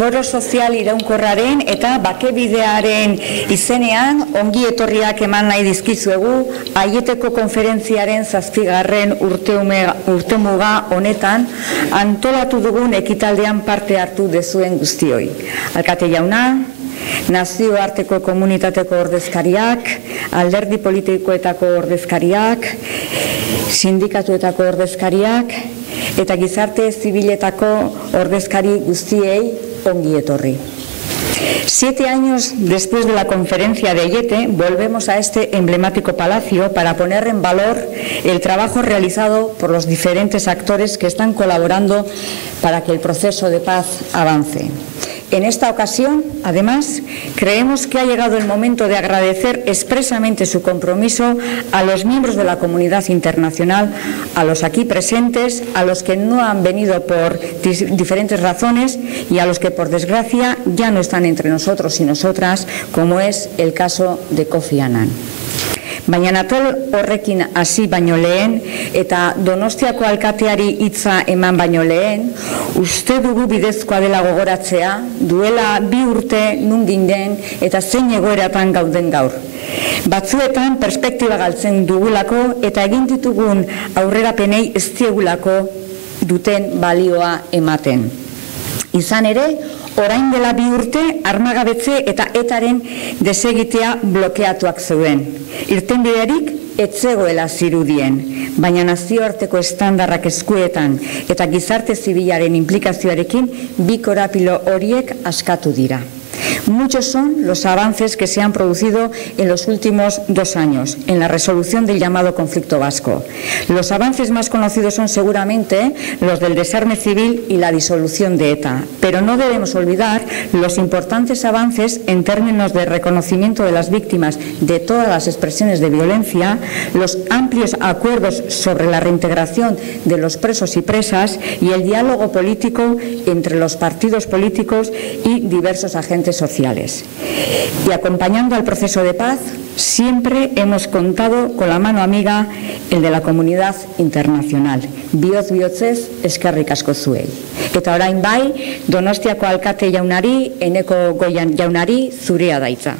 Foro sozial iraunkorraren eta bakebidearen izenean ongi etorriak eman nahi dizkizuegu Aieteko konferentziaren 7. urtemuga honetan antolatu dugun ekitaldean parte hartu dezuen guztioi. Alkate jauna, nazioarteko komunitateko ordezkariak, alderdi politikoetako ordezkariak, sindikatuetako ordezkariak eta gizarte zibiletako ordezkari guztiei ongi etorri. 7 años después de la conferencia de Aiete, volvemos a este emblemático palacio para poner en valor el trabajo realizado por los diferentes actores que están colaborando para que el proceso de paz avance. En esta ocasión, además, creemos que ha llegado el momento de agradecer expresamente su compromiso a los miembros de la comunidad internacional, a los aquí presentes, a los que no han venido por diferentes razones y a los que, por desgracia, ya no están entre nosotros y nosotras, como es el caso de Kofi Annan. Baina natol horrekin hasi baino lehen eta Donostiako alkateari hitza eman baino lehen, uste dugu bidezkoa dela gogoratzea, duela 2 urte nun ginen eta zein egoeratan gauden gaur. Batzuetan perspektiba galtzen dugulako eta egin ditugun aurrerapenei ez diegulako duten balioa ematen. Izan ere, orain dela 2 urte armagabetze eta etaren desegitea blokeatuak zeuden. Irtenbiderik ez zegoela zirudien, baina nazioarteko estandarrak eskuetan eta gizarte zibilaren inplikazioarekin bi korapilo horiek askatu dira. Muchos son los avances que se han producido en los últimos 2 años en la resolución del llamado conflicto vasco. Los avances más conocidos son seguramente los del desarme civil y la disolución de ETA, pero no debemos olvidar los importantes avances en términos de reconocimiento de las víctimas de todas las expresiones de violencia, los amplios acuerdos sobre la reintegración de los presos y presas y el diálogo político entre los partidos políticos y diversos agentes sociales. Y acompañando al proceso de paz, siempre hemos contado con la mano amiga, el de la comunidad internacional. Bihotz bihotzez eskerrik asko zuei. Eta orain bai, Donostiako alkate jaunari, Eneko Goian jaunari, zurea daitza.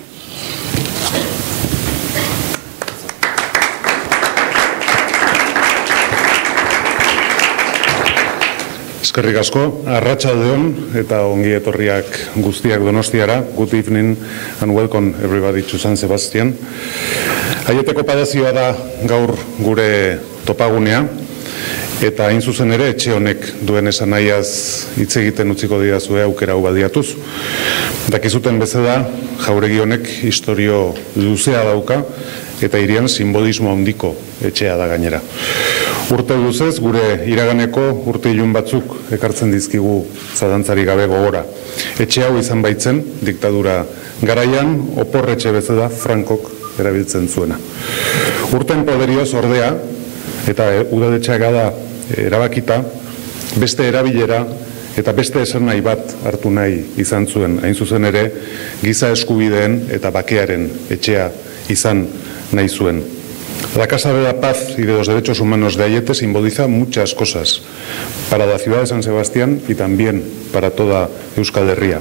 Eskerrik asko, arratsaldeon eta ongi etorriak guztiak Donostiara. Good evening and welcome everybody to San Sebastian. Aieteko padazioa da gaur gure topagunea, eta hain zuzen ere etxe honek duen esanahiaz hitz egiten utziko didazue aukera hau badiatuz. Dakizuten bezala, jauregi honek historio luzea dauka eta hirian simbolismo handiko etxea da gainera. Urte luzez, gure iraganeko urte ilun batzuk ekartzen dizkigu zalantzari gabe gogora. Etxe hau izan baitzen, diktadura garaian, oporretxe bezala Frankok erabiltzen zuena. Urten poderioz ordea, eta udaletxeak da erabakita, beste erabilera eta beste esan nahi bat hartu nahi izan zuen. Hain zuzen ere, giza eskubideen eta bakearen etxea izan nahi zuen. La Casa de la Paz y de los Derechos Humanos de Aiete simboliza muchas cosas para la ciudad de San Sebastián y también para toda Euskal Herria.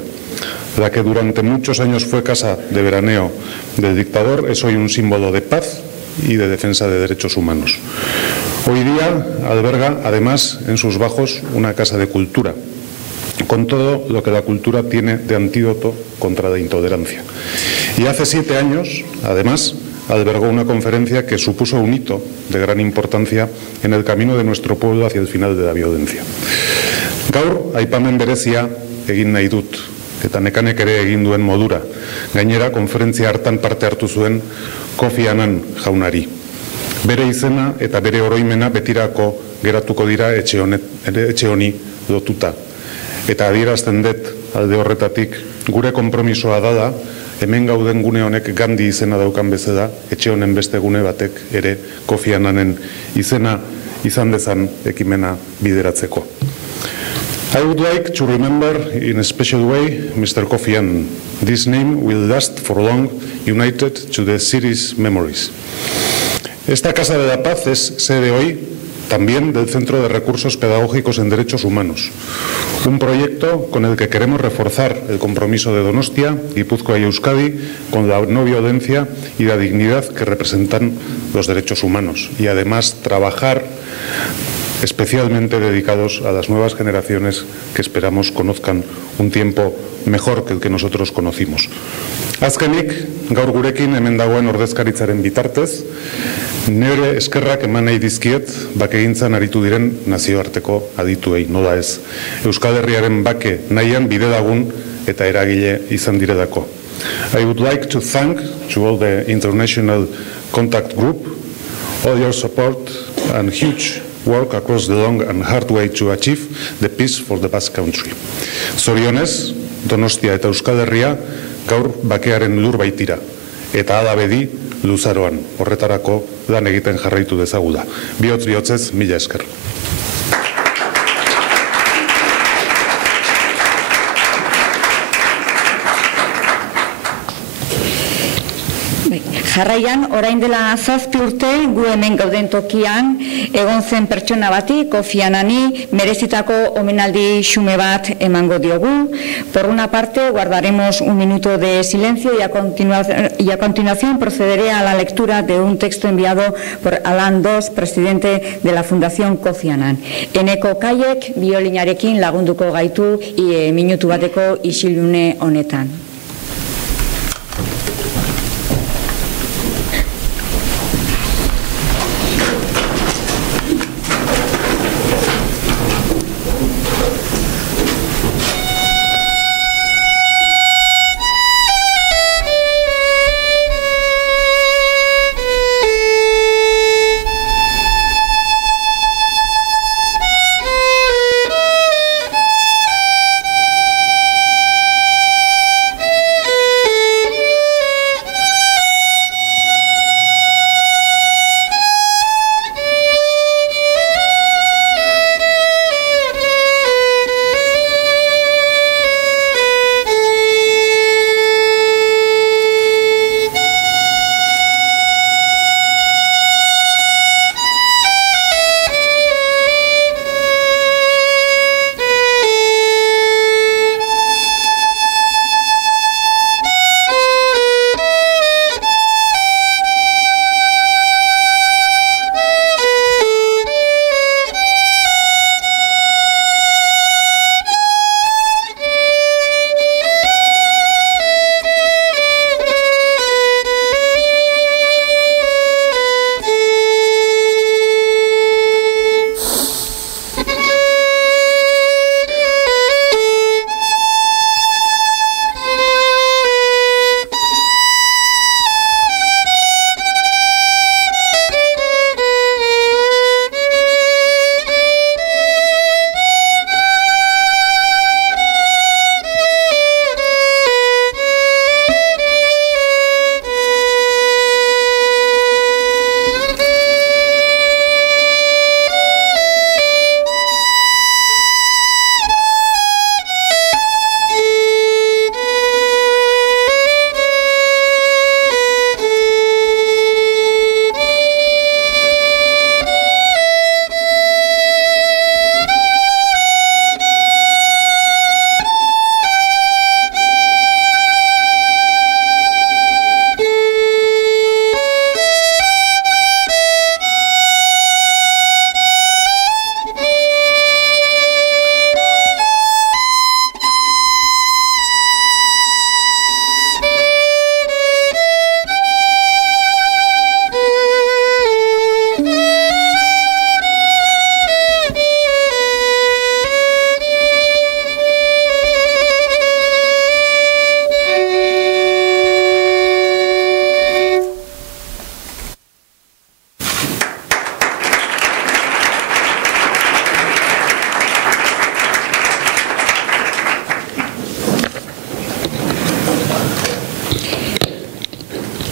La que durante muchos años fue casa de veraneo del dictador es hoy un símbolo de paz y de defensa de derechos humanos. Hoy día alberga, además, en sus bajos una casa de cultura, con todo lo que la cultura tiene de antídoto contra la intolerancia. Y hace 7 años, además, albergó una conferencia que supuso un hito de gran importancia en el camino de nuestro pueblo hacia el final de la violencia. Gaur, aipamen berezia egin nahi dut, eta nekanek ere egin duen modura. Gainera, konferentzia hartan parte hartu zuen Kofi Annan jaunari. Bere izena eta bere oroimena betirako geratuko dira etxe honi lotuta. Eta adierazten dut alde horretatik gure konpromisoa dela hemen gauden gune honek Gandhi izena daukan bezala, etxe honen beste gune batek ere Kofi Annanen izena izan dezan ekimena bideratzeko. I would like to remember in a special way Mr. Kofi Annan. This name will last for long, united to the city's memories. Esta Casa de la Paz es sede hoy también del Centro de Recursos Pedagógicos en Derechos Humanos, un proyecto con el que queremos reforzar el compromiso de Donostia, Guipúzcoa y Euskadi con la no violencia y la dignidad que representan los derechos humanos y además trabajar especialmente dedicados a las nuevas generaciones que esperamos conozcan un tiempo mejor que el que nosotros conocimos. Azkenik, gaur gurekin hemen dagoen ordezkaritzaren bitartez, nire eskerrak eman nahi dizkiet bakegintzan aritu diren nazioarteko adituei, nola ez. Euskal Herriaren bake nahian bide lagun eta eragile izan direlako. I would like to thank to all the international contact group, all your support and huge work across the long and hard way to achieve the peace for the Basque Country. Zorionez, Donostia eta Euskal Herria gaur bakearen lur baitira, eta hala bedi luzaroan, horretarako lan egiten jarraitu dezagula. Bihotz-bihotzez, mila esker. Jarraian, orain dela 7 urte, gu hemen gauden tokian, egon zen pertsona bati, Kofi Annani, merezitako omenaldi xume bat emango diogu. Por una parte, guardaremos un minuto de silencio y a continuación procederé a la lectura de un texto enviado por Alan Doss, presidente de la Fundación Kofi Annan. Eneko Kaiek, biolinarekin lagunduko gaitu minutu bateko isilune honetan.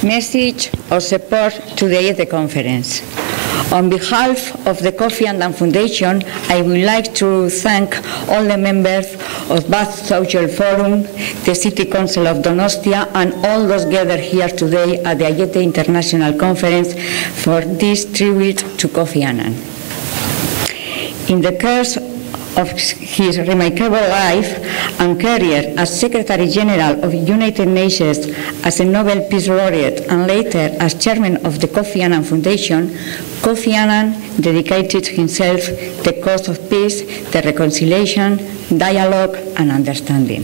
Message of support to the conference. On behalf of the Kofi Annan Foundation, I would like to thank all the members of Bath Social Forum, the City Council of Donostia, and all those gathered here today at the Ayete International Conference for this tribute to Kofi Annan. In the course of his remarkable life and career as Secretary General of the United Nations, as a Nobel Peace Laureate, and later as Chairman of the Kofi Annan Foundation, Kofi Annan dedicated himself to the cause of peace, the reconciliation, dialogue, and understanding.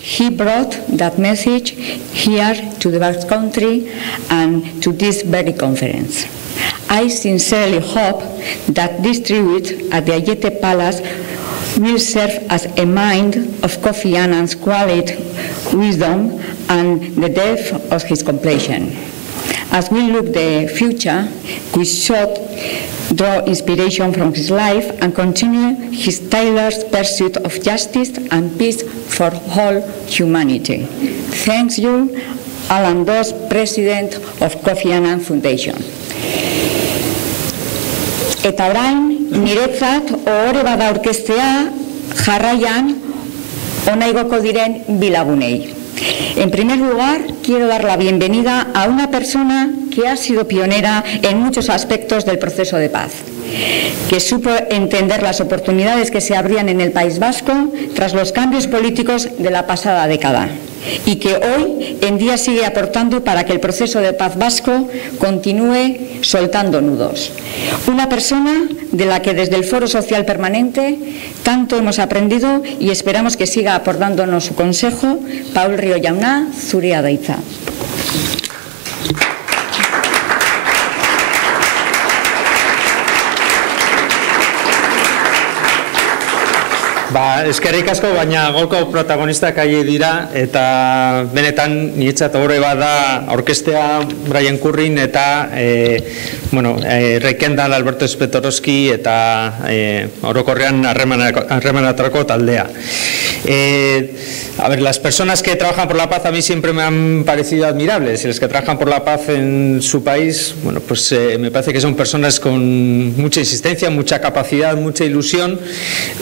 He brought that message here to the Basque Country and to this very conference. I sincerely hope that this tribute at the Ayete Palace will serve as a mind of Kofi Annan's quality, wisdom, and the depth of his completion. As we look the future, we should draw inspiration from his life and continue his tireless pursuit of justice and peace for all humanity. Thanks you, Alan Doss, President of Kofi Annan Foundation. Eta orain, niretzat ohore bada aurkeztea jarraian ona igoko diren bilagunei. En primer lugar, quiero dar la bienvenida a una persona que ha sido pionera en muchos aspectos del proceso de paz, que supo entender las oportunidades que se abrían en el País Vasco tras los cambios políticos de la pasada década y que hoy en día sigue aportando para que el proceso de paz vasco continúe soltando nudos. Una persona de la que desde el Foro Social Permanente tanto hemos aprendido y esperamos que siga aportándonos su consejo. Paul Río Jauna, zurea da hitza. Eskerrik asko, baina gaurko protagonistak aie dira eta benetan niretzat ohore bada aurkeztea Brian Currin eta Ray Kendall, Alberto Spetorowski eta orokorrean Harremanetarako Taldea. A ver, las personas que trabajan por la paz a mí siempre me han parecido admirables, y los que trabajan por la paz en su país, bueno, pues me parece que son personas con mucha insistencia, mucha capacidad, mucha ilusión,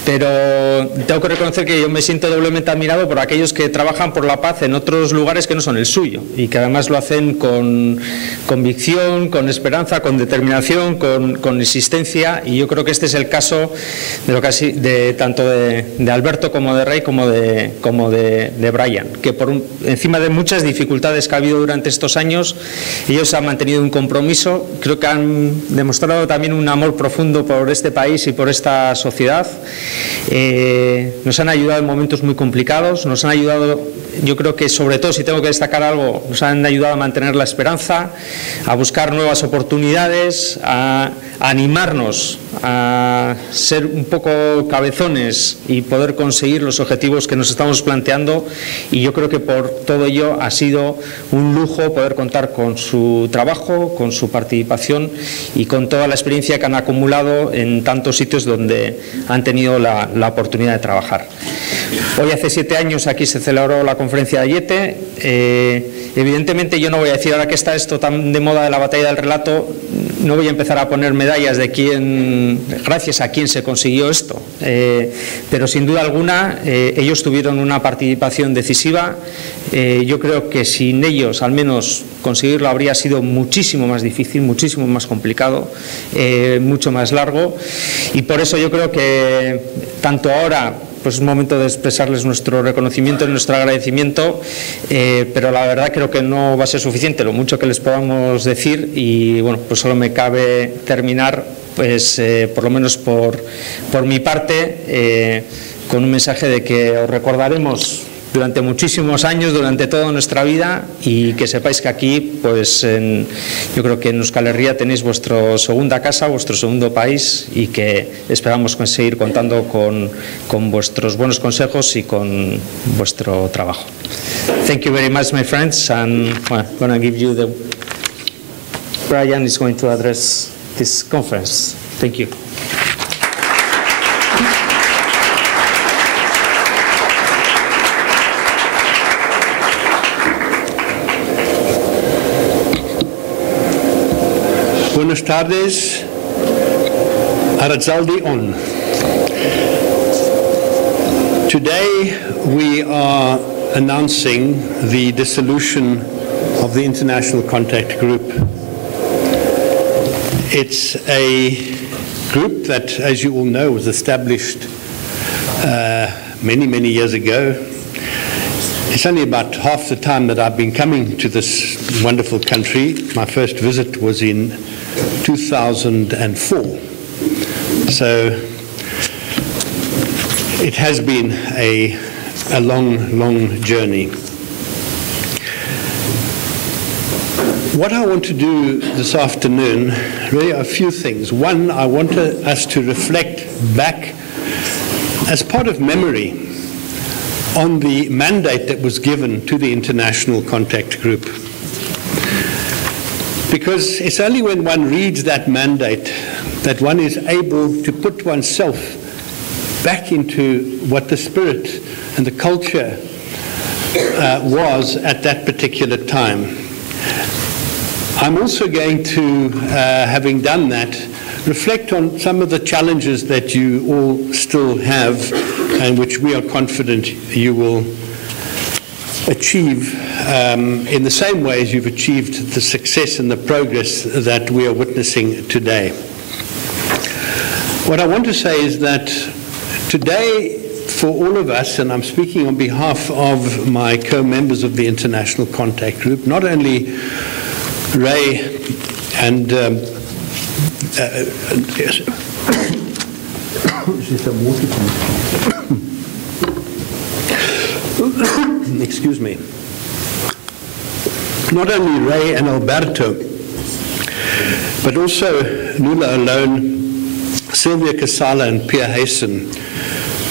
pero tengo que reconocer que yo me siento doblemente admirado por aquellos que trabajan por la paz en otros lugares que no son el suyo y que además lo hacen con convicción, con esperanza, con determinación, con insistencia, y yo creo que este es el caso de tanto de Alberto como de Ray como de Brian, que encima de muchas dificultades que ha habido durante estos años, ellos han mantenido un compromiso, creo que han demostrado también un amor profundo por este país y por esta sociedad. Nos han ayudado en momentos muy complicados, nos han ayudado, yo creo que sobre todo, si tengo que destacar algo, nos han ayudado a mantener la esperanza, a buscar nuevas oportunidades, a animarnos a ser un poco cabezones y poder conseguir los objetivos que nos estamos planteando, y yo creo que por todo ello ha sido un lujo poder contar con su trabajo, con su participación y con toda la experiencia que han acumulado en tantos sitios donde han tenido la oportunidad de trabajar. Hoy hace 7 años aquí se celebró la conferencia de Ayete. Evidentemente yo no voy a decir, ahora que está esto tan de moda de la batalla del relato, no voy a empezar a poner medallas de gracias a quién se consiguió esto, pero sin duda alguna ellos tuvieron una participación decisiva. Yo creo que sin ellos al menos conseguirlo habría sido muchísimo más difícil, muchísimo más complicado, mucho más largo, y por eso yo creo que tanto ahora pues es un momento de expresarles nuestro reconocimiento y nuestro agradecimiento, pero la verdad creo que no va a ser suficiente lo mucho que les podamos decir, y bueno, pues solo me cabe terminar, pues por lo menos por mi parte, con un mensaje de que os recordaremos durante muchísimos años, durante toda nuestra vida, y que sepáis que aquí, pues yo creo que en Euskal Herria tenéis vuestra segunda casa, vuestro segundo país, y que esperamos seguir contando con vuestros buenos consejos y con vuestro trabajo. Thank you very much, my friends, and I'm going to give you Brian is going to address this conference. Thank you. buenas tardes, Arratzalde on. Today we are announcing the dissolution of the International Contact Group. It's a group that, as you all know, was established many, many years ago. It's only about half the time that I've been coming to this wonderful country. My first visit was in 2004. So it has been a long, long journey. What I want to do this afternoon, really are a few things. One, I want us to reflect back as part of memory on the mandate that was given to the International Contact Group. Because it's only when one reads that mandate that one is able to put oneself back into what the spirit and the culture was at that particular time. I'm also going to, having done that, reflect on some of the challenges that you all still have and which we are confident you will achieve in the same way as you've achieved the success and the progress that we are witnessing today. What I want to say is that today, for all of us, and I'm speaking on behalf of my co-members of the International Contact Group, not only Ray and excuse me. Not only Ray and Alberto, but also Nula Alone, Sylvia Casala and Pia Hayson,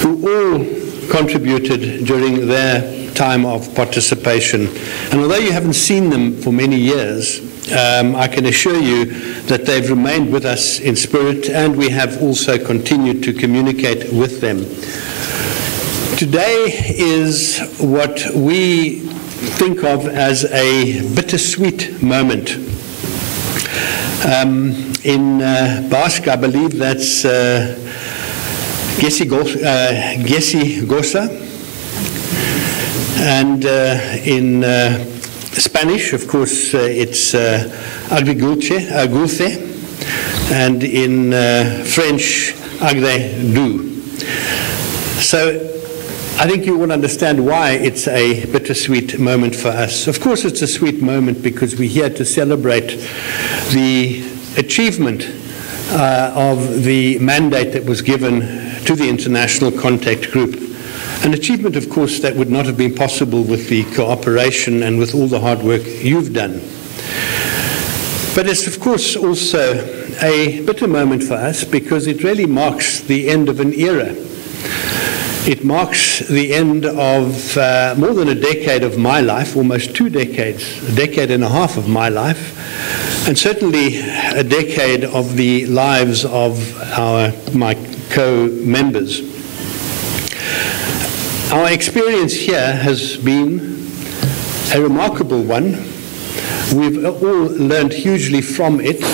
who all contributed during their time of participation. And although you haven't seen them for many years, I can assure you that they've remained with us in spirit, and we have also continued to communicate with them. Today is what we think of as a bittersweet moment. In Basque, I believe that's Gesi Gosa, and in Spanish, of course, it's agriculce, and in French, agre-du. So I think you will understand why it's a bittersweet moment for us. Of course, it's a sweet moment because we're here to celebrate the achievement of the mandate that was given to the International Contact Group. An achievement, of course, that would not have been possible with the cooperation and with all the hard work you've done. But it's, of course, also a bitter moment for us because it really marks the end of an era. It marks the end of more than a decade of my life, almost 2 decades, a decade and a half of my life, and certainly a decade of the lives of my co-members. Our experience here has been a remarkable one. We've all learned hugely from it.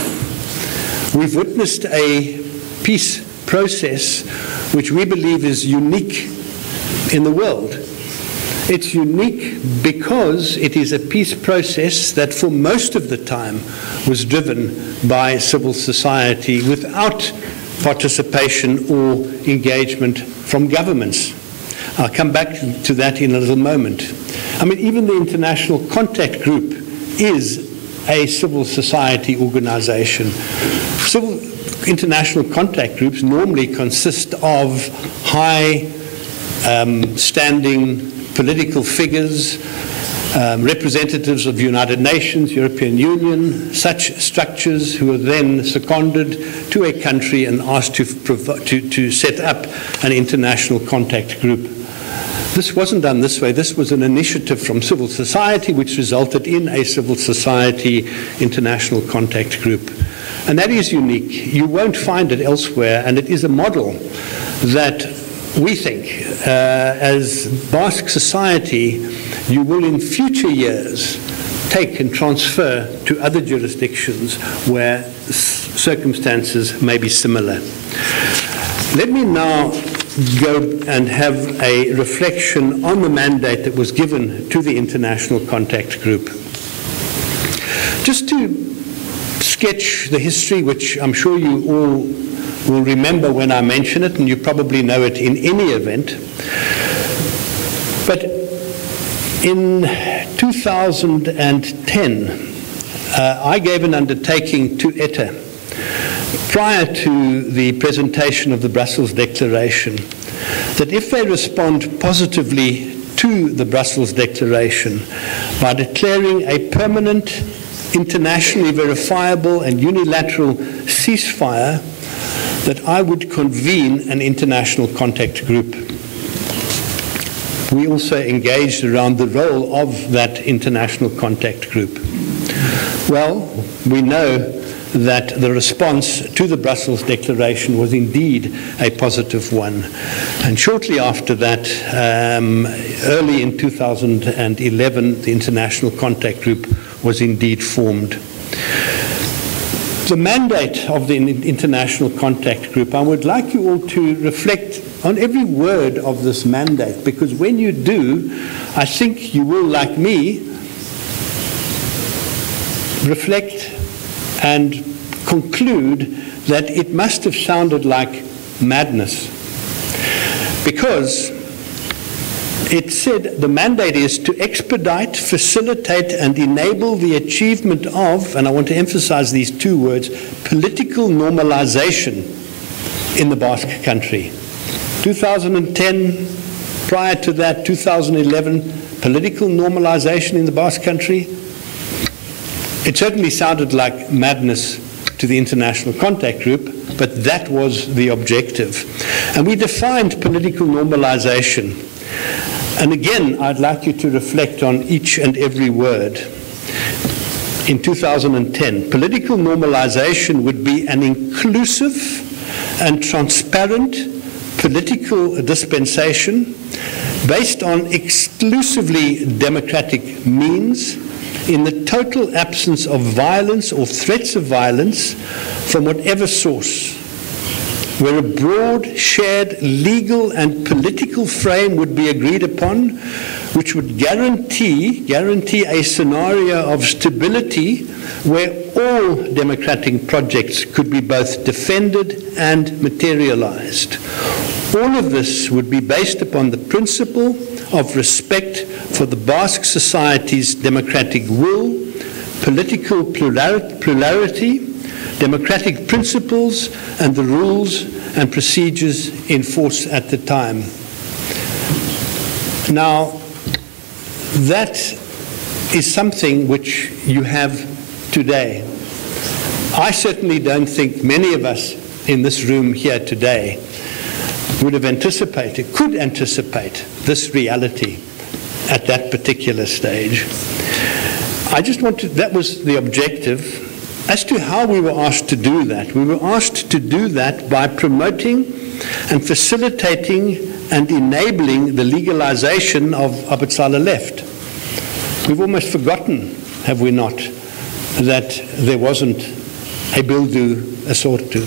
We've witnessed a peace process which we believe is unique in the world. It's unique because it is a peace process that for most of the time was driven by civil society without participation or engagement from governments. I'll come back to that in a little moment. I mean, even the International Contact Group is a civil society organization. International contact groups normally consist of high-standing political figures, representatives of the United Nations, European Union, such structures who are then seconded to a country and asked to set up an international contact group. This wasn't done this way. This was an initiative from civil society which resulted in a civil society international contact group. And that is unique. You won't find it elsewhere, and it is a model that we think, as Basque society, you will in future years take and transfer to other jurisdictions where circumstances may be similar. Let me now go and have a reflection on the mandate that was given to the International Contact Group. Just to sketch the history, which I'm sure you all will remember when I mention it, and you probably know it in any event. But in 2010, I gave an undertaking to ETA prior to the presentation of the Brussels Declaration that if they respond positively to the Brussels Declaration by declaring a permanent, internationally verifiable and unilateral ceasefire, that I would convene an international contact group. We also engaged around the role of that international contact group. Well, we know that the response to the Brussels Declaration was indeed a positive one. And shortly after that, early in 2011, the International Contact Group was indeed formed. The mandate of the International Contact Group, I would like you all to reflect on every word of this mandate, because when you do, I think you will, like me, reflect and conclude that it must have sounded like madness. Because it said the mandate is to expedite, facilitate, and enable the achievement of, and I want to emphasize these two words, political normalization in the Basque Country. 2010, prior to that, 2011, political normalization in the Basque Country. It certainly sounded like madness to the International Contact Group, but that was the objective. And we defined political normalization. And again, I'd like you to reflect on each and every word. In 2010, political normalization would be an inclusive and transparent political dispensation based on exclusively democratic means, in the total absence of violence or threats of violence from whatever source, where a broad, shared legal and political frame would be agreed upon, which would guarantee a scenario of stability where all democratic projects could be both defended and materialized. All of this would be based upon the principle of respect for the Basque society's democratic will, political plurality, democratic principles, and the rules and procedures in force at the time. Now, that is something which you have today. I certainly don't think many of us in this room here today would have anticipated, could anticipate this reality at that particular stage. I just wanted, that was the objective. As to how we were asked to do that, we were asked to do that by promoting and facilitating and enabling the legalization of Abertzale left. We've almost forgotten, have we not, that there wasn't a bildu, a sortu.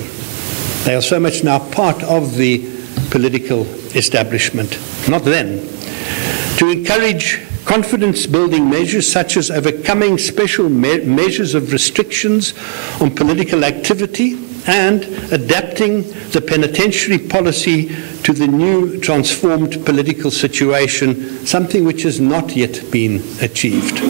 They are so much now part of the political establishment. Not then. To encourage confidence-building measures such as overcoming special measures of restrictions on political activity and adapting the penitentiary policy to the new transformed political situation, something which has not yet been achieved.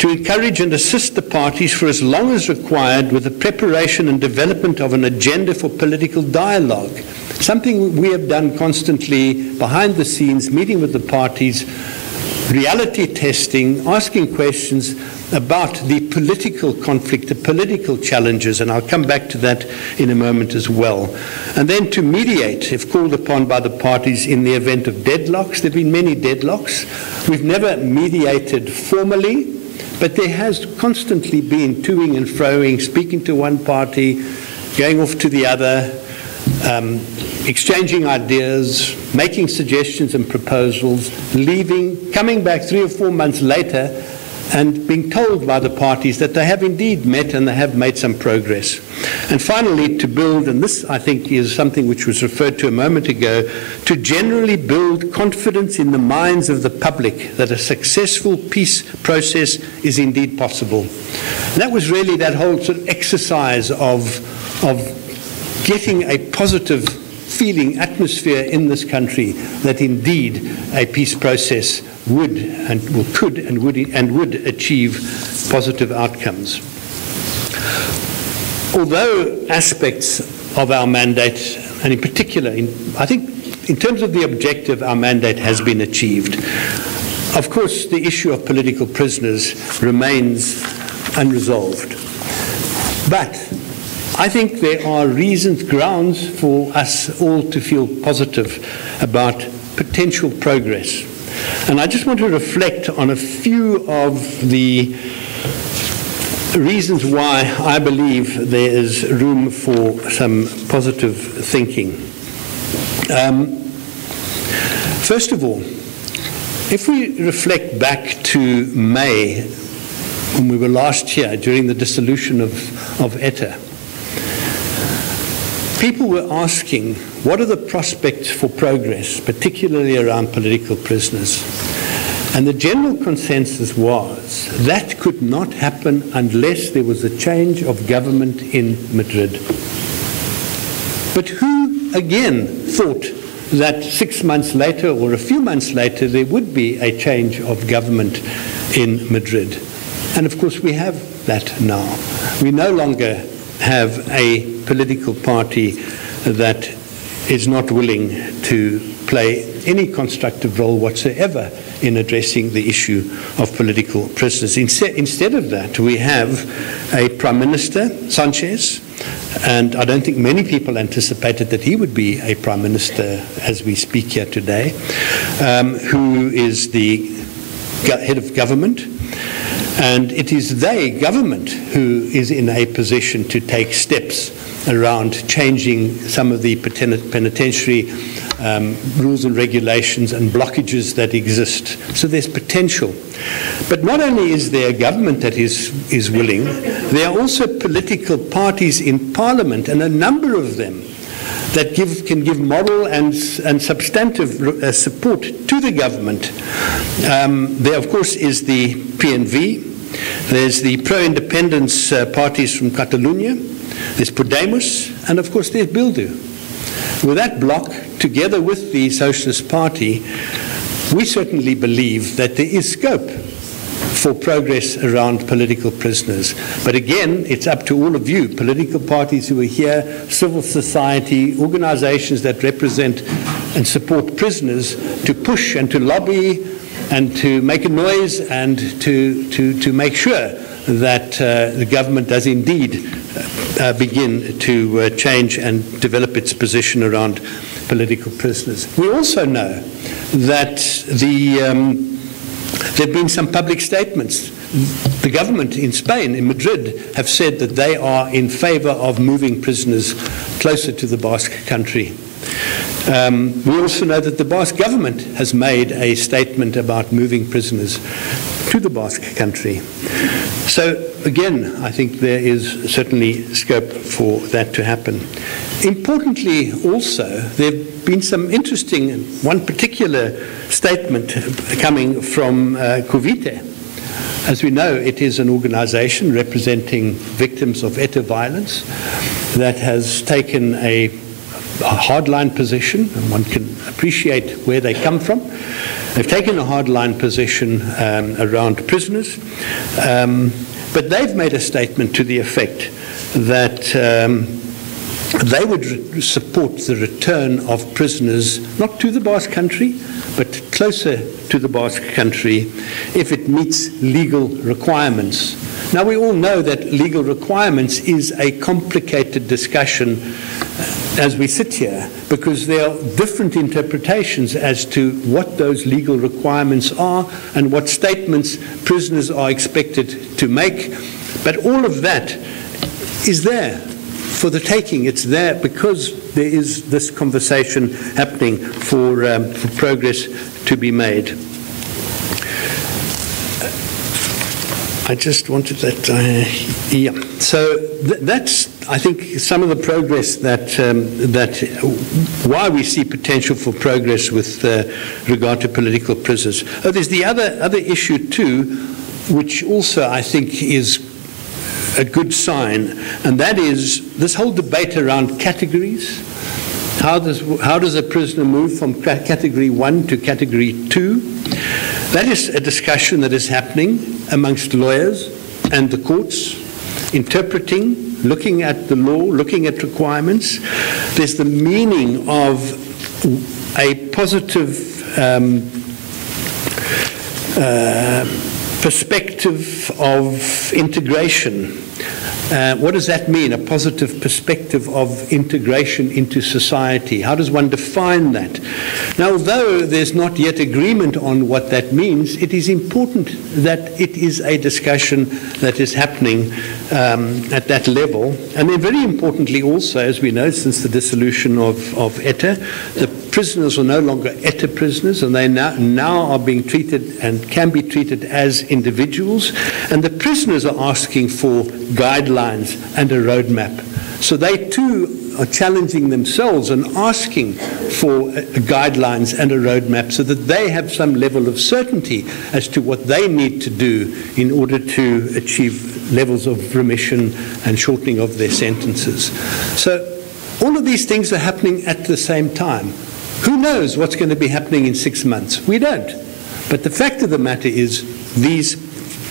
To encourage and assist the parties for as long as required with the preparation and development of an agenda for political dialogue, something we have done constantly behind the scenes, meeting with the parties, reality testing, asking questions about the political conflict, the political challenges, and I'll come back to that in a moment as well. And then to mediate, if called upon by the parties in the event of deadlocks. There have been many deadlocks. We've never mediated formally, but there has constantly been toing and froing, speaking to one party, going off to the other, exchanging ideas, making suggestions and proposals, leaving, coming back 3 or 4 months later, and being told by the parties that they have indeed met and they have made some progress. And finally, to build, and this I think is something which was referred to a moment ago, to generally build confidence in the minds of the public that a successful peace process is indeed possible. And that was really that whole sort of exercise of getting a positive feeling, atmosphere in this country that indeed a peace process would achieve positive outcomes. Although aspects of our mandate, and in particular, I think in terms of the objective, our mandate has been achieved. Of course, the issue of political prisoners remains unresolved. But I think there are grounds for us all to feel positive about potential progress. And I just want to reflect on a few of the reasons why I believe there is room for some positive thinking. First of all, if we reflect back to May, when we were last here during the dissolution of ETA, people were asking, what are the prospects for progress, particularly around political prisoners? And the general consensus was that could not happen unless there was a change of government in Madrid. But who, again, thought that 6 months later or a few months later there would be a change of government in Madrid? And of course we have that now. We no longer have a political party that is not willing to play any constructive role whatsoever in addressing the issue of political prisoners. Instead of that, we have a Prime Minister, Sanchez, and I don't think many people anticipated that he would be a Prime Minister as we speak here today, who is the head of government. And it is the government who is in a position to take steps around changing some of the penitentiary rules and regulations and blockages that exist. So there's potential. But not only is there a government that is willing, there are also political parties in Parliament, and a number of them that can give moral and substantive support to the government. There, of course, is the PNV. There's the pro-independence parties from Catalonia. There's Podemos, and of course there's Bildu. With that bloc, together with the Socialist Party, we certainly believe that there is scope for progress around political prisoners. But again, it's up to all of you, political parties who are here, civil society, organizations that represent and support prisoners, to push and to lobby and to make a noise and to make sure that the government does indeed begin to change and develop its position around political prisoners. We also know that there have been some public statements. The government in Spain, in Madrid, have said that they are in favor of moving prisoners closer to the Basque country. We also know that the Basque government has made a statement about moving prisoners to the Basque country. So again, I think there is certainly scope for that to happen. Importantly also, there have been some interesting, one particular statement coming from Covite. As we know, it is an organization representing victims of ETA violence that has taken a hardline position, and one can appreciate where they come from. They've taken a hardline position around prisoners, but they've made a statement to the effect that they would support the return of prisoners, not to the Basque country, but closer to the Basque country if it meets legal requirements. Now, we all know that legal requirements is a complicated discussion as we sit here, because there are different interpretations as to what those legal requirements are and what statements prisoners are expected to make. But all of that is there for the taking. It's there because there is this conversation happening for progress to be made. I just wanted that. Yeah. So that's, I think, some of the progress why we see potential for progress with regard to political prisoners. Oh, there's the other issue too, which also I think is a good sign, and that is this whole debate around categories. How does a prisoner move from category 1 to category 2? That is a discussion that is happening amongst lawyers and the courts, interpreting, looking at the law, looking at requirements. There's the meaning of a positive perspective of integration. What does that mean, a positive perspective of integration into society? How does one define that? Now, although there's not yet agreement on what that means, it is important that it is a discussion that is happening at that level. And then very importantly also, as we know, since the dissolution of ETA, the prisoners are no longer ETA prisoners, and they now are being treated and can be treated as individuals. And the prisoners are asking for guidelines and a roadmap. So they too are challenging themselves and asking for guidelines and a roadmap so that they have some level of certainty as to what they need to do in order to achieve levels of remission and shortening of their sentences. So all of these things are happening at the same time. Who knows what's going to be happening in 6 months? We don't. But the fact of the matter is these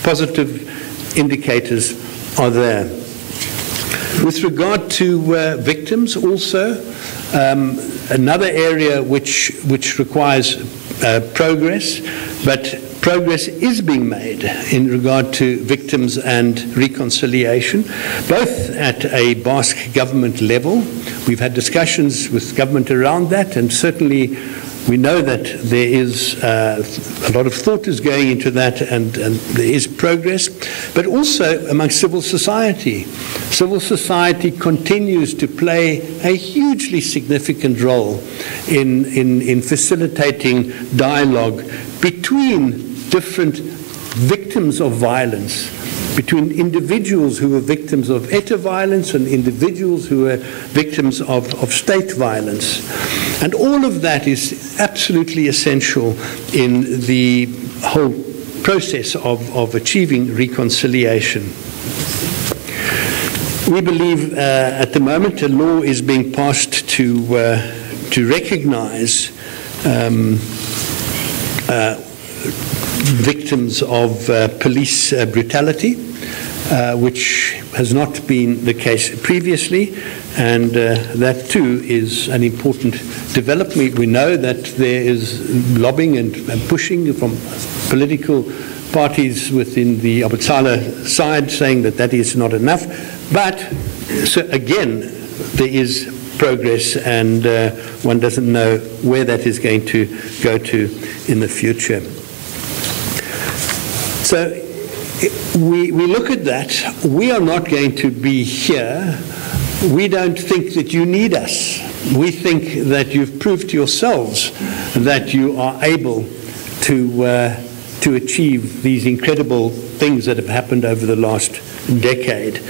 positive indicators are there. With regard to victims also, another area which requires progress, but progress is being made in regard to victims and reconciliation, both at a Basque government level. We've had discussions with government around that, and certainly we know that there is a lot of thought is going into that, and there is progress, but also among civil society. Civil society continues to play a hugely significant role in facilitating dialogue between different victims of violence, between individuals who are victims of ETA violence and individuals who are victims of state violence. And all of that is absolutely essential in the whole process of achieving reconciliation. We believe at the moment a law is being passed to recognize victims of police brutality, which has not been the case previously, and that too is an important development. We know that there is lobbying and pushing from political parties within the Obotsala side saying that that is not enough, but so again there is progress, and one doesn't know where that is going to go to in the future. So we look at that. We are not going to be here. We don't think that you need us. We think that you've proved to yourselves that you are able to achieve these incredible things that have happened over the last decade.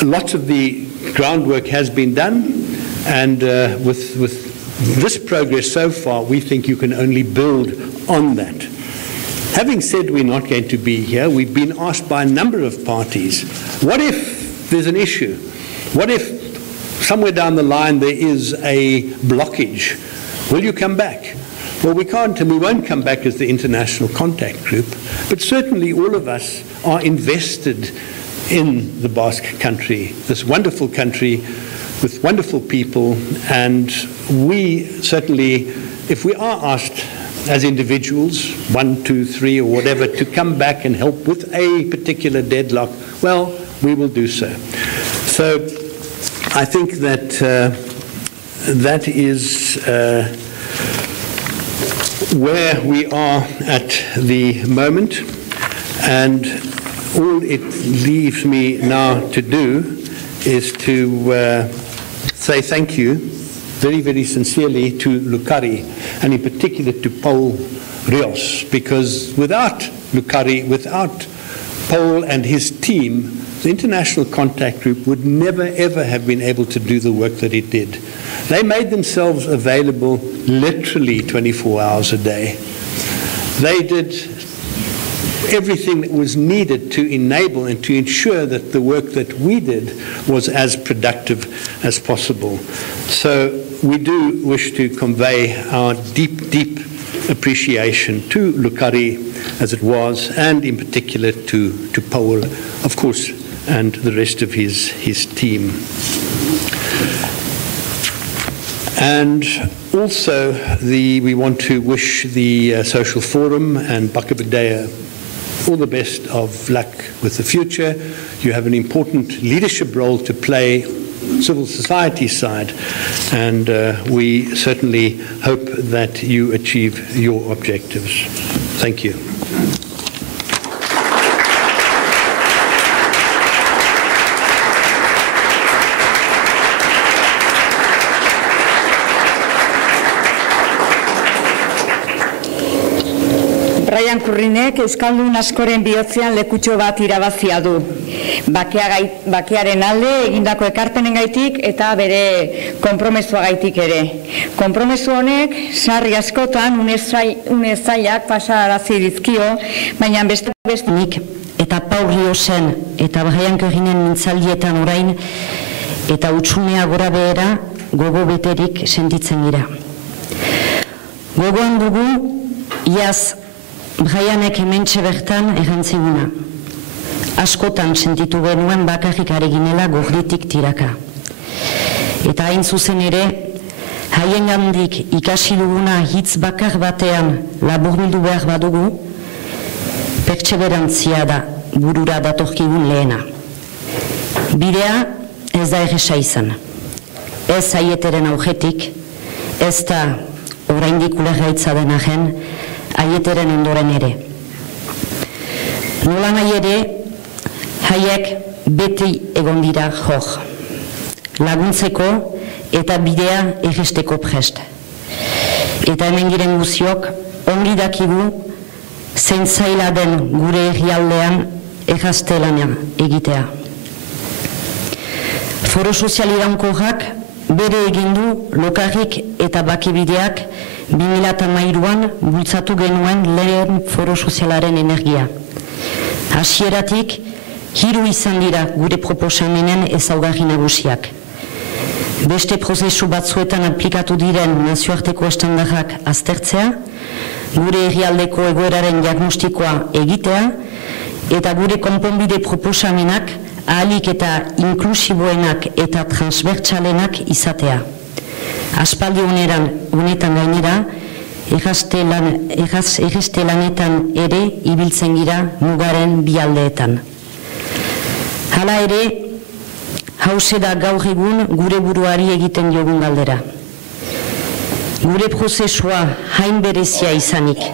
Lots of the groundwork has been done, and with this progress so far, we think you can only build on that. Having said we're not going to be here, we've been asked by a number of parties, what if there's an issue? What if somewhere down the line there is a blockage? Will you come back? Well, we can't and we won't come back as the international contact group, but certainly all of us are invested in the Basque country, this wonderful country with wonderful people, and we certainly, if we are asked as individuals, 1, 2, 3 or whatever, to come back and help with a particular deadlock, well, we will do so. So I think that that is where we are at the moment, and all it leaves me now to do is to say thank you very, very sincerely to Lukari, and in particular to Paul Rios, because without Lukari, without Paul and his team, the International Contact Group would never ever have been able to do the work that it did. They made themselves available literally 24 hours a day. They did everything that was needed to enable and to ensure that the work that we did was as productive as possible. So we do wish to convey our deep, deep appreciation to Lukari as it was, and in particular to Paul, of course, and the rest of his team. And also, we want to wish the Social Forum and Bakabadea all the best of luck with the future. You have an important leadership role to play, civil society side, and we certainly hope that you achieve your objectives. Thank you. Brian Kurrinek Euskaldun askoren bihotzean lekutxo bat irabazia du. Bakearen alde egindako ekarpenengaitik eta bere konpromezuagaitik ere. Konpromezu honek sarri askotan une zailak pasarazi dizkio, baina bestenik eta Paul Riosen eta Brian Kurrinen mintzaldietan orain eta utxunea gora behera gogo beterik sentitzen gira. Gogoan dugu iaz Brianek hementxe bertan errantziguna. Askotan sentitu genuen bakarrik ari ginela gorditik tiraka. Eta hain zuzen ere, haiengandik ikasi duguna hitz bakar batean laburbildu behar badugu, pertseberantzia da burura datorkigun lehena. Bidea ez da erresa izan. Ez aieteren augetik, ez da oraindik ulergaitza den arren, aieteren ondoren ere. Nola nahi ere, haiek beti egon dira jor. Laguntzeko eta bidea erresteko prest. Eta hemen giren guziok, ongi dakigu, zein zaila den gure herrialdean erraztelana egitea. Foro sozial iraunkorrak bere egindu lokarrik eta bakebideak 2013an bultzatu genuen lehen foro sozialaren energia. Hasieratik, 3 izan dira gure proposamenen ezaugarri nagusiak. Beste prozesu batzuetan aplikatu diren nazioarteko estandarrak aztertzea, gure herrialdeko egoeraren diagnostikoa egitea, eta gure konponbide proposamenak ahalik eta inklusiboenak eta transbertsalenak izatea. Aspaldi honetan gainera, errazte lanetan ere ibiltzen gira mugaren bi aldeetan. Hala ere, hauze da gaur egun gure buruari egiten diogun galdera. Gure prozesua hain berezia izanik,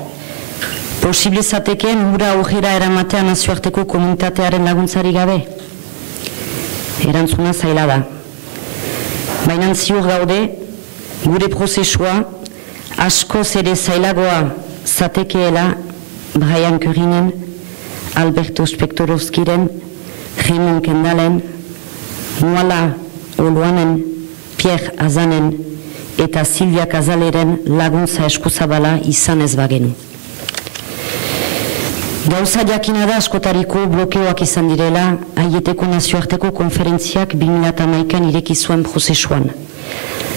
posible zateken hura aurrera eramatea nazioarteko komunitatearen laguntzari gabe? Erantzuna zaila da. Baina ziur gaude, gure prozesua askoz ere zailagoa zatekeela Brian Kurrinen, Alberto Spektorovskiren, Raymond Kendalen, Nuala Oluanen, Pierre Azanen eta Silvia Kazaleren laguntza eskuzabala izan ez bagenu. Gauza jakina da askotariko blokeoak izan direla Aieteko Nazioarteko Konferentziak 2011an ireki zuen prozesuan.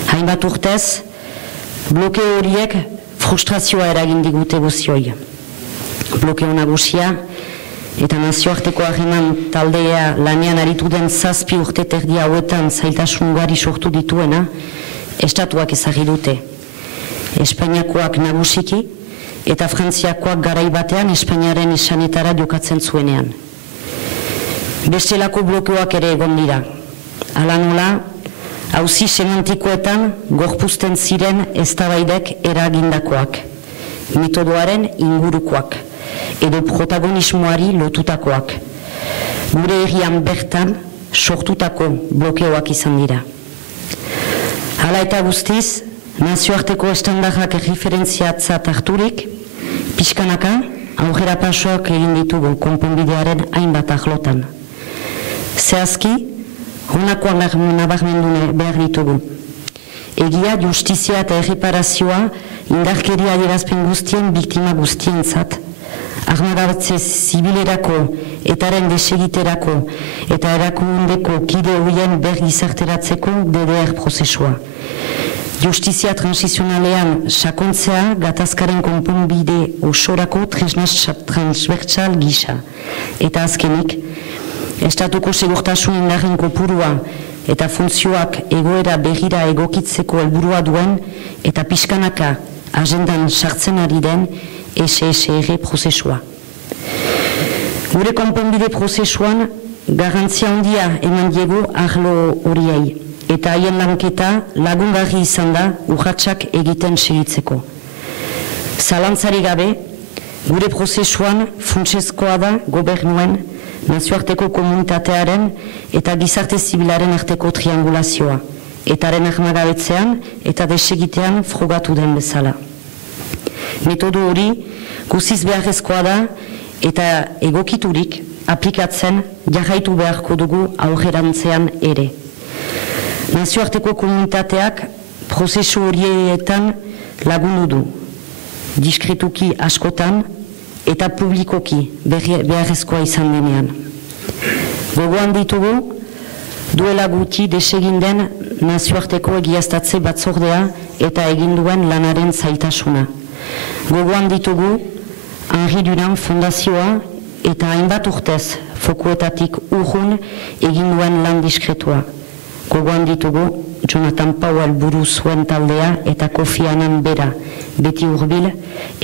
Hainbat urtez, blokeo horiek frustrazioa eragin digute guzioi. Blokeo nagusia eta nazioarteko harreman taldea lanean aritu den 7 urte terdi hauetan zailtasun ugari sortu dituena, estatuak ezagri dute. Espainiakoak nagusiki eta Frantziakoak garai batean Espainiaren esanetara jokatzen zuenean. Bestelako blokeoak ere egon dira. Hala nola, auzi semantikoetan gorpuzten ziren eztabaidek eragindakoak, metodoaren ingurukoak, edo protagonismoari lotutakoak. Gure herrian bertan sortutako blokeoak izan dira. Hala eta guztiz, nazioarteko estandarrak erreferentziatzat harturik, Pixkanaka, aurrera pasoak egin ditugu konponbidearen hainbat arlotan. Zehazki, honakoan nabarmendu behar ditugu. Egia, justizia eta erreparazioa indarkeria adierazpen guztien biktima guztientzat, armagabatze zibilerako, etaren desegiterako eta erakundeko kide horien bergizarteratzeko DDR prozesua. Justizia transizionalean sakontzea gatazkaren konponbide osorako transbertsal gisa. Eta azkenik, estatuko segurtasun indarren kopurua eta funtzioak egoera begira egokitzeko helburua duen eta pixkanaka agendan sartzen ari den SSR prozesua. Gure konponbide prozesuan garrantzia handia eman diegu arlo horiei eta haien lanketa lagungarri izan da urratsak egiten segitzeko. Zalantzari gabe, gure prozesuan funtsezkoa da gobernuen, nazioarteko komunitatearen eta gizarte zibilaren arteko triangulazioa, etaren armagabetzean eta desegitean frogatu den bezala. Metodo hori guziz beharrezkoa da eta egokiturik aplikatzen jarraitu beharko dugu aurrerantzean ere. Nazioarteko komunitateak prozesu horietan lagundu du, diskrituki askotan eta publikoki beharrezkoa izan denean. Gogoan ditugu, duela gutxi desegin den nazioarteko egiaztatze batzordea eta egin duen lanaren zaitasuna. Gogoan ditugu, Henri Dunant Fondazioa eta hainbat urtez fokuetatik urrun egin duen lan diskretua. Gogoan ditugu, Jonathan Powell buru zuen taldea eta Kofi Annan bera, beti hurbil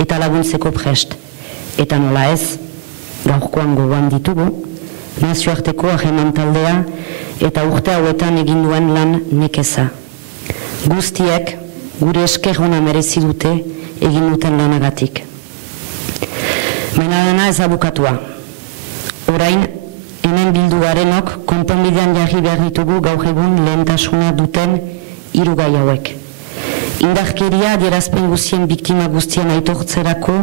eta laguntzeko prest. Eta nola ez, gaurkoan gogoan ditugu, nazioarteko Harreman taldea eta urte hauetan egin duen lan nekeza. Guztiek gure esker ona merezi dute egin duten lanagatik. Baina dena ez abukatua. Orain, hemen bildu garenok konponbidean jarri behar ditugu gaur egun lehentasuna duten hiru gai hauek. Indarkeria adierazpen guztien biktima guztien aitortzerako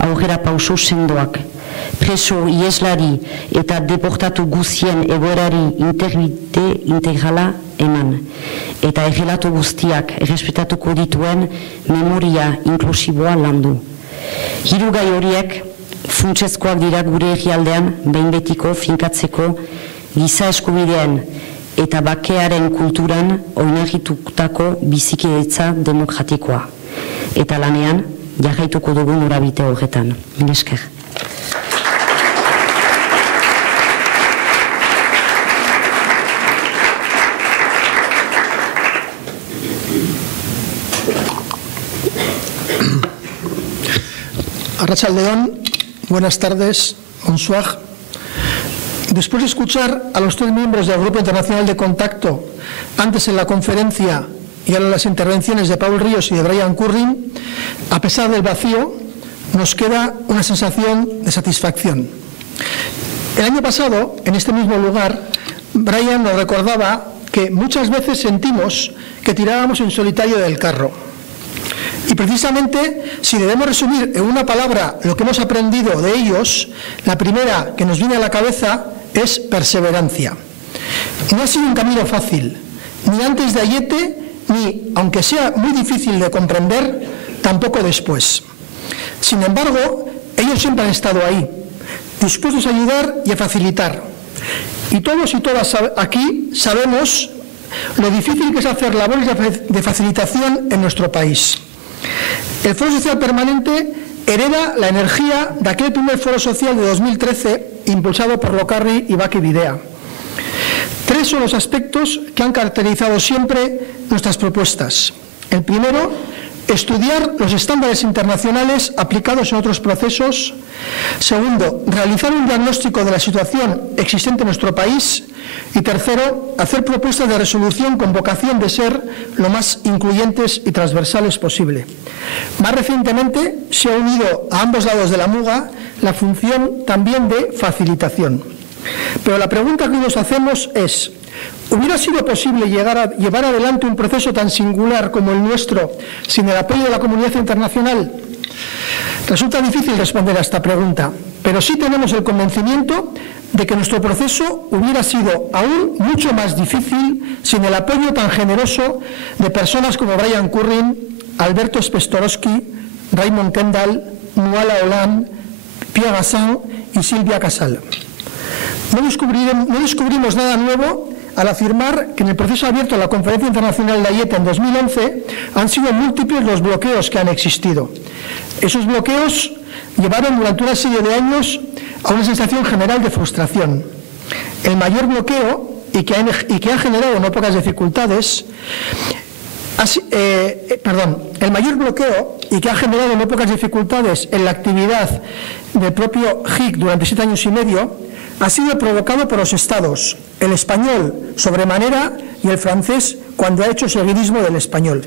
aurrera pauso sendoak. Preso, ieslari eta deportatu guztien egoerari interbide integrala eman. Eta errelatu guztiak errespetatuko dituen memoria inklusiboa landu. Hiru gai horiek funtsezkoak dira gure herrialdean behin betiko finkatzeko giza eskubideen eta bakearen kulturan oinarritutako bizikidetza demokratikoa. Eta lanean jarraituko dugu norabide horretan. Mila esker. Arratsaldeon, buenas tardes, bonsoir. Después de escuchar a los tres miembros del Grupo Internacional de Contacto, antes en la conferencia y ahora en las intervenciones de Paul Ríos y de Brian Currin, a pesar del vacío, nos queda una sensación de satisfacción. El año pasado, en este mismo lugar, Brian nos recordaba que muchas veces sentimos que tirábamos en solitario del carro. Y precisamente, si debemos resumir en una palabra lo que hemos aprendido de ellos, la primera que nos viene a la cabeza es perseverancia. No ha sido un camino fácil, ni antes de Ayete, ni, aunque sea muy difícil de comprender, tampoco después. Sin embargo, ellos siempre han estado ahí, dispuestos a ayudar y a facilitar. Y todos y todas aquí sabemos lo difícil que es hacer labores de facilitación en nuestro país. El Foro Social Permanente hereda la energía de aquel primer Foro Social de 2013 impulsado por Locarri y Baki Bidea. Tres son los aspectos que han caracterizado siempre nuestras propuestas. El primero, estudiar los estándares internacionales aplicados en otros procesos. Segundo, realizar un diagnóstico de la situación existente en nuestro país. Y tercero, hacer propuestas de resolución con vocación de ser lo más incluyentes y transversales posible. Más recientemente se ha unido a ambos lados de la muga la función también de facilitación. Pero la pregunta que nos hacemos es: ¿hubiera sido posible llevar adelante un proceso tan singular como el nuestro sin el apoyo de la comunidad internacional? Resulta difícil responder a esta pregunta, pero sí tenemos el convencimiento de que nuestro proceso hubiera sido aún mucho más difícil sin el apoyo tan generoso de personas como Brian Currin, Alberto Spestorowski, Raymond Kendall, Nuala Hollande, Pierre Gassin y Silvia Casal. No descubrimos nada nuevo al afirmar que en el proceso abierto a la Conferencia Internacional de Aiete en 2011 han sido múltiples los bloqueos que han existido. Esos bloqueos llevaron durante una serie de años a una sensación general de frustración. El mayor bloqueo, y que ha generado no pocas dificultades, el mayor bloqueo y que ha generado no pocas dificultades en la actividad del propio HIC durante 7 años y medio, ha sido provocado por los estados, el español sobremanera y el francés cuando ha hecho seguidismo del español.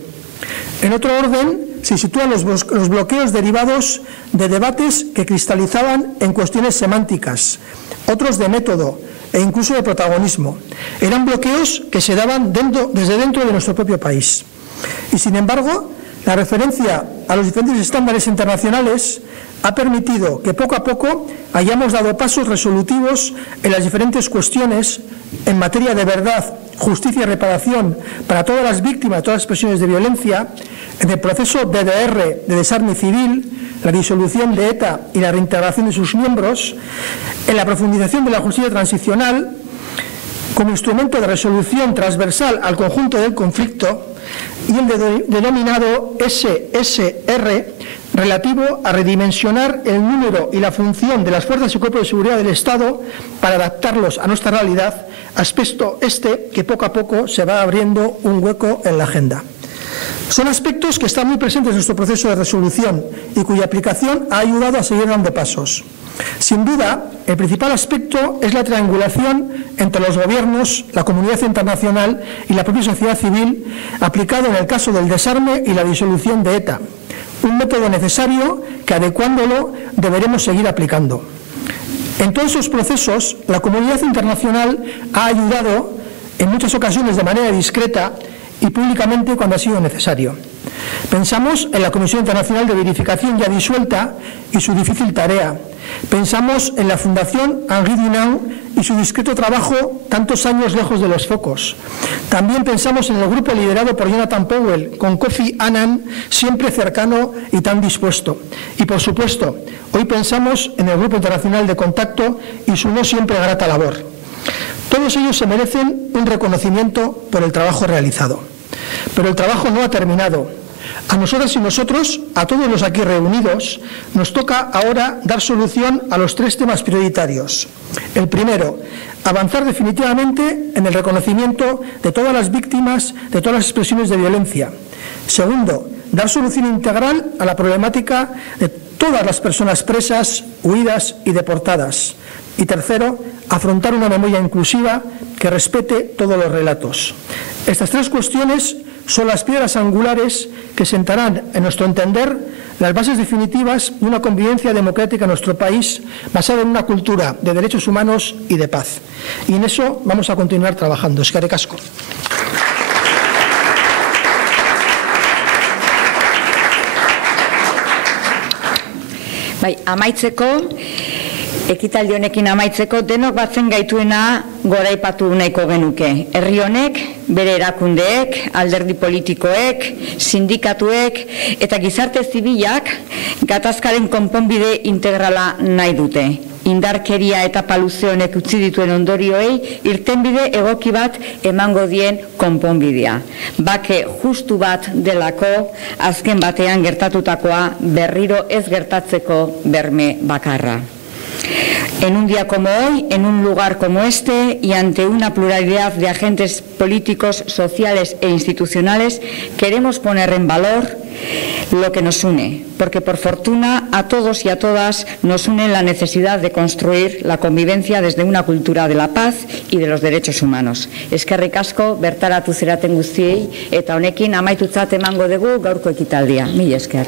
En otro orden, se sitúan los bloqueos derivados de debates que cristalizaban en cuestiones semánticas, otros de método e incluso de protagonismo. Eran bloqueos que se daban desde dentro de nuestro propio país. Y sin embargo, la referencia a los diferentes estándares internacionales ha permitido que poco a poco hayamos dado pasos resolutivos en las diferentes cuestiones en materia de verdad, justicia y reparación para todas las víctimas de todas las expresiones de violencia, en el proceso DDR de desarme civil, la disolución de ETA y la reintegración de sus miembros, en la profundización de la justicia transicional como instrumento de resolución transversal al conjunto del conflicto, y el denominado SSR, relativo a redimensionar el número y la función de las fuerzas y cuerpos de seguridad del Estado para adaptarlos a nuestra realidad, aspecto que poco a poco se va abriendo un hueco en la agenda. Son aspectos que están muy presentes en nuestro proceso de resolución y cuya aplicación ha ayudado a seguir dando pasos. Sin duda, el principal aspecto es la triangulación entre los gobiernos, la comunidad internacional y la propia sociedad civil, aplicado en el caso del desarme y la disolución de ETA, un método necesario que, adecuándolo, deberemos seguir aplicando. En todos esos procesos, la comunidad internacional ha ayudado, en muchas ocasiones de manera discreta y públicamente cuando ha sido necesario. Pensamos en la Comisión Internacional de Verificación ya disuelta y su difícil tarea. Pensamos en la Fundación Henri Dunant y su discreto trabajo tantos años lejos de los focos. También pensamos en el grupo liderado por Jonathan Powell, con Kofi Annan siempre cercano y tan dispuesto. Y por supuesto, hoy pensamos en el Grupo Internacional de Contacto y su no siempre grata labor. Todos ellos se merecen un reconocimiento por el trabajo realizado. Pero el trabajo no ha terminado. A nosotras y nosotros, a todos los aquí reunidos, nos toca ahora dar solución a los 3 temas prioritarios. El primero, avanzar definitivamente en el reconocimiento de todas las víctimas de todas las expresiones de violencia. Segundo, dar solución integral a la problemática de todas las personas presas, huidas y deportadas. Y tercero, afrontar una memoria inclusiva que respete todos los relatos. Estas 3 cuestiones son las piedras angulares que sentarán, en nuestro entender, las bases definitivas de una convivencia democrática en nuestro país basada en una cultura de derechos humanos y de paz. Y en eso vamos a continuar trabajando. Eskerrik asko. Bai, amaitzeko, ekitaldi honekin amaitzeko, denok batzen gaituena goraipatu nahiko genuke. Herri honek, bere erakundeek, alderdi politikoek, sindikatuek eta gizarte zibilak gatazkaren konponbide integrala nahi dute. Indarkeria eta paluze honek utzi dituen ondorioei irtenbide egoki bat emango dien konponbidea. Bake justu bat delako azken batean gertatutakoa berriro ez gertatzeko berme bakarra. En un día como hoy, en un lugar como este y ante una pluralidad de agentes políticos, sociales e institucionales, queremos poner en valor lo que nos une, porque por fortuna a todos y a todas nos une la necesidad de construir la convivencia desde una cultura de la paz y de los derechos humanos. Eskerrik asko bertaratu zeraten guztiei eta honekin amaitutzat emango dugu gaurko ekitaldia. Mila esker.